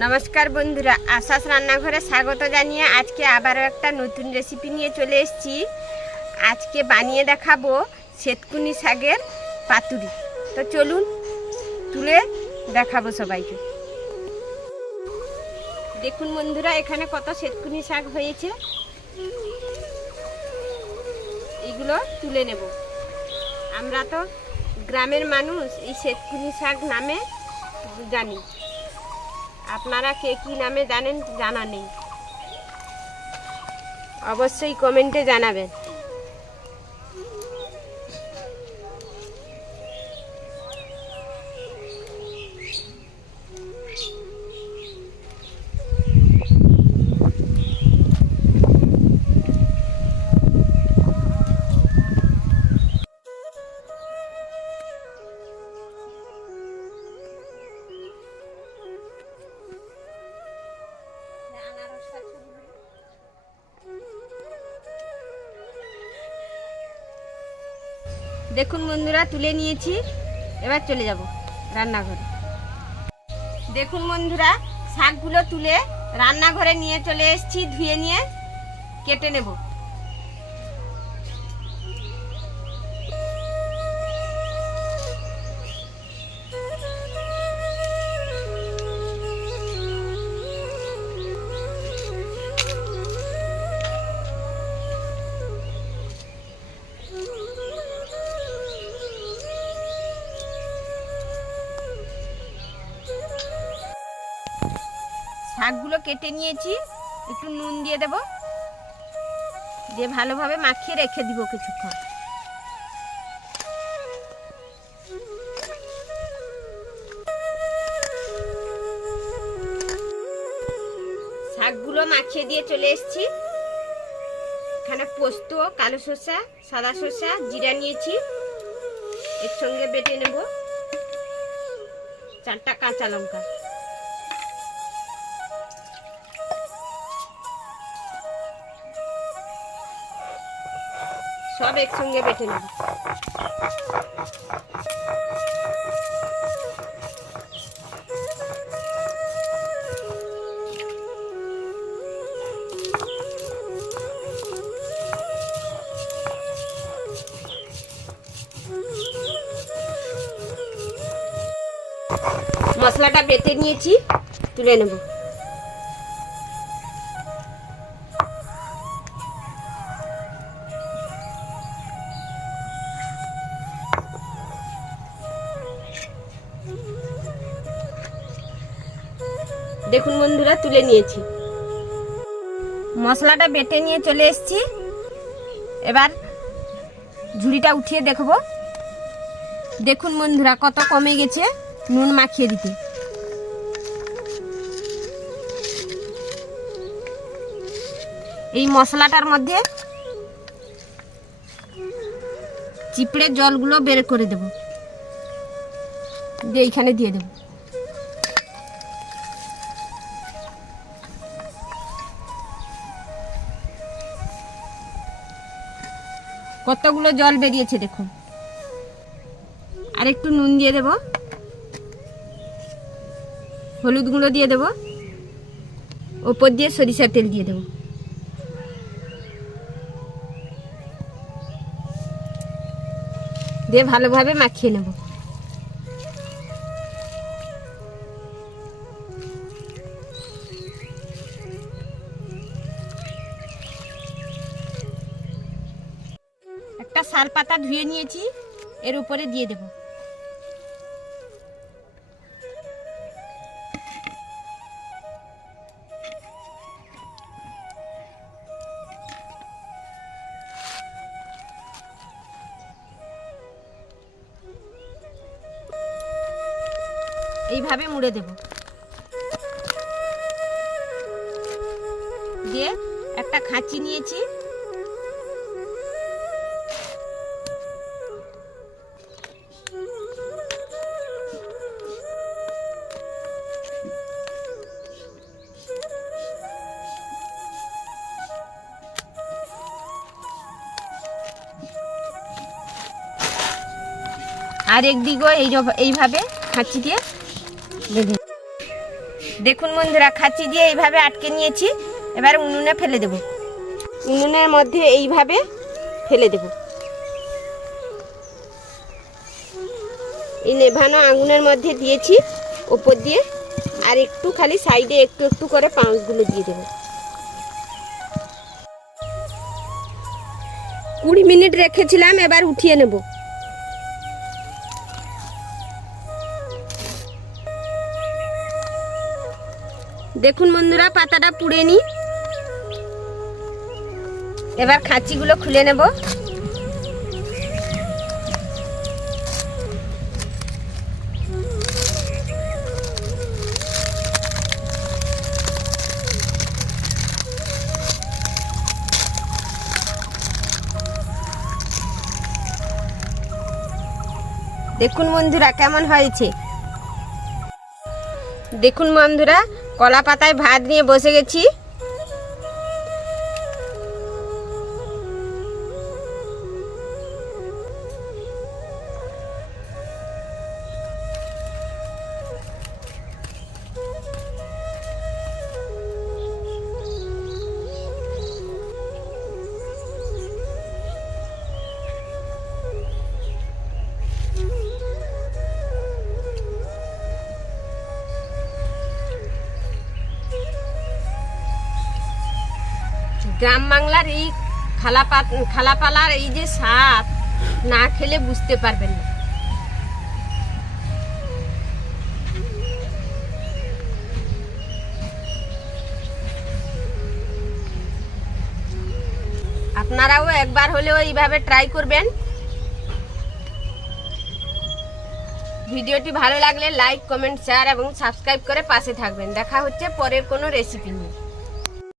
নমস্কার বন্ধুরা, আশাস রান্নাঘরে স্বাগত জানিয়ে আজকে আবারও একটা নতুন রেসিপি নিয়ে চলে এসেছি। আজকে বানিয়ে দেখাবো শ্বেতকুনি শাকের পাতুরি। তো চলুন, তুলে দেখাবো সবাইকে। দেখুন বন্ধুরা, এখানে কত শ্বেতকুনি শাক হয়েছে। এগুলো তুলে নেব। আমরা তো গ্রামের মানুষ, এই শ্বেতকুনি শাক নামে জানি। আপনারা কে কি নামে জানেন জানা নেই। অবশ্যই কমেন্টে জানাবেন। দেখুন বন্ধুরা, তুলে নিয়েছি। এবার চলে যাব রান্নাঘরে। দেখুন বন্ধুরা, শাকগুলো তুলে রান্নাঘরে নিয়ে চলে এসেছি, ধুয়ে নিয়ে কেটে নেব। শাকগুলো কেটে নিয়েছি। একটু নুন দিয়ে দেব। দিয়ে ভালোভাবে মাখিয়ে রেখে দিব কিছুক্ষণ। শাকগুলো মাখিয়ে দিয়ে চলে এসেছি। এখানে পোস্ত, কালো শসা, সাদা শসা, জিরা নিয়েছি। এর সঙ্গে বেটে নেব চারটা কাঁচা লঙ্কা। সব একসঙ্গে বেটে নেব। মশলাটা বেটে নিয়েছি তুলে নেব। দেখুন বন্ধুরা, তুলে নিয়েছি। মশলাটা বেটে নিয়ে চলে এসেছি। এবার ঝুড়িটা উঠিয়ে দেখব। দেখুন বন্ধুরা, কত কমে গেছে নুন মাখিয়ে দিতে। এই মশলাটার মধ্যে চিপড়ে জলগুলো বের করে দেব। দিয়ে এইখানে দিয়ে দেবো। কতগুলো জল বেরিয়েছে দেখুন। আর একটু নুন দিয়ে দেব। হলুদ গুঁড়ো দিয়ে দেব। ওপর দিয়ে সরিষার তেল দিয়ে দেব। দিয়ে ভালোভাবে মাখিয়ে নেব। শাল পাতা ধুয়ে নিয়েছি, এর উপরে দিয়ে দেব। এইভাবে মুড়ে দেব। দিয়ে একটা খাঁচি নিয়েছি। আর একদিকেও এই এইভাবে খাঁচি দিয়ে বেঁধে দেখুন বন্ধুরা, খাঁচি দিয়ে এইভাবে আটকে নিয়েছি, এবার উনুনে ফেলে দেব। উনুনের মধ্যে এইভাবে ফেলে দেব। এই নেভানো আগুনের মধ্যে দিয়েছি, ওপর দিয়ে, আর একটু খালি সাইডে একটু একটু করে পাঁচগুলো দিয়ে দেবো। কুড়ি মিনিট রেখেছিলাম, এবার উঠিয়ে নেব। দেখুন বন্ধুরা, পাতাটা পুড়ে নি। এবার খাঁচিগুলো খুলে নেব। দেখুন বন্ধুরা, কেমন হয়েছে? দেখুন বন্ধুরা কলা পাতায় ভাত নিয়ে বসে গেছি। গ্রাম বাংলার এই খালাপা, খালাপালার এই যে স্বাদ, না খেলে বুঝতে পারবেন না। আপনারাও একবার হলেও এইভাবে ট্রাই করবেন। ভিডিওটি ভালো লাগলে লাইক কমেন্ট শেয়ার এবং সাবস্ক্রাইব করে পাশে থাকবেন। দেখা হচ্ছে পরের কোনো রেসিপি নিয়ে।